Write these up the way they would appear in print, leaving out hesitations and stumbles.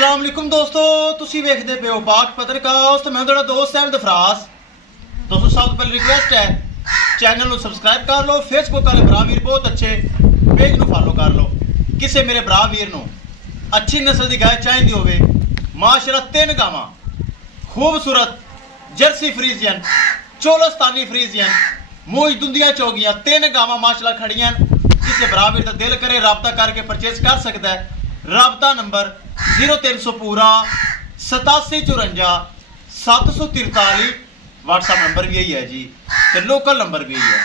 अस्सलाम वालेकुम दोस्तों, तुसी वेखदे पे हो पाक पत्रकास्ट। मैं तेरा दोस्त अहमद फरास। दोस्तों सब तो पहले रिक्वेस्ट है चैनल को सब्सक्राइब कर लो, फेसबुक वाले भरा वीर बहुत अच्छे पेज को फॉलो कर लो। किसी मेरे भरा वीर को अच्छी नस्ल की गाय चाहिए होवे, माशाल्लाह 3 गावां खूबसूरत जर्सी फ्रीजियन, चोलस्तानी फ्रीजियन, मूज दुंदियां चौगियां 3 गावां माशाल्लाह खड़ियां। किसी भरा वीर का दिल करे राबता करके परचेज कर सकता है। राबता नंबर 0300 पूरा 8754 743। व्हाट्सएप नंबर भी यही है जी, तो लोकल नंबर भी यही है।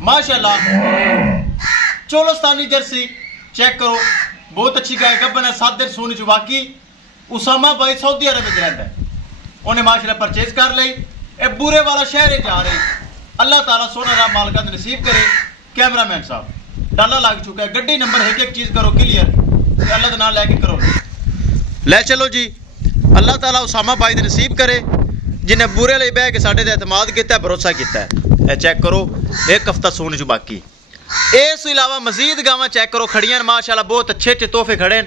माशाल्लाह चोलस्तानी जर्सी चेक करो, बहुत अच्छी गाय गब्बन है। 7 दिन सोनी च बाकी उसामा भाई सऊदी अरब में रहता है, उन्हें माशाल्लाह परचेज कर ली। ए बुरे वाला शहर जा रही। अल्लाह ताला सोना राह मालका नसीब करे। कैमरामैन साहब डाला लग चुका है, गड्डी नंबर एक चीज करो क्लियर, अल्लाह का नाम लैके करो, ले चलो जी। अल्लाह ताला उसामा भाई दे नसीब करे जिन्हें बुरे लिए बह के साडे ते एतमाद किया, भरोसा किया है। चेक करो 1 हफ्ता सोने चु बाकी। इस अलावा मजीद गावां चेक करो खड़ियां माशाल्लाह, बहुत अच्छे अच्छे तोहफे खड़े हैं।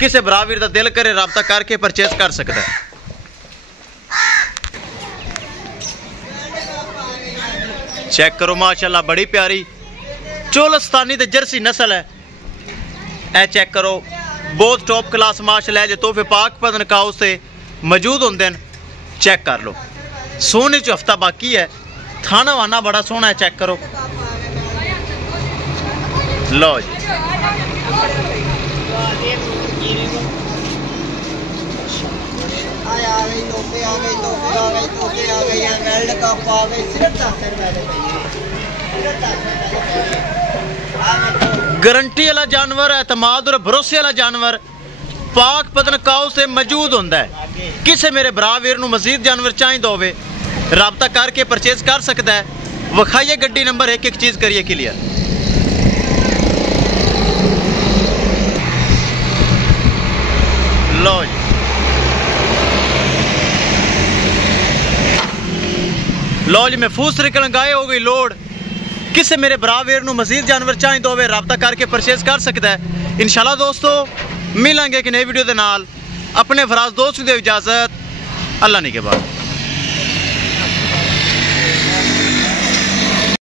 किसी बराबर का दिल करे राबता करके परचेज कर सकता है। चेक करो माशाल्लाह बड़ी प्यारी चोलस्तानी ते जर्सी नस्ल है। ए चेक करो बहुत टॉप क्लास माशाल्लाह जो तोहफे पाक पतन काउ से मौजूद होंगे हैं। चेक कर लो, सोने च हफ्ता बाकी है। थाना वाना बड़ा सोहना है, चेक करो। लो जी गारंटी वाला जानवर है, एतमाद और भरोसे वाला जानवर पाक पतन काउ से मौजूद होंदा है। किसी मेरे भरा वीर नूं मजीद जानवर चाहिए होवे राबता करके परचेज कर सकता है। विखाइए गड्डी नंबर एक चीज़ करिए क्लियर। लो जी लो जी महफूज तरीके गाय हो गई लोड। किसी मेरे भरा वीर नूं मजीद जानवर चाहिए होवे राबता करके परचेज कर सकता है। इंशाल्लाह दोस्तों मिलेंगे कि नई वीडियो के नाल। अपने फराज दोस्त दे इजाजत, अल्लाह ने के बाद।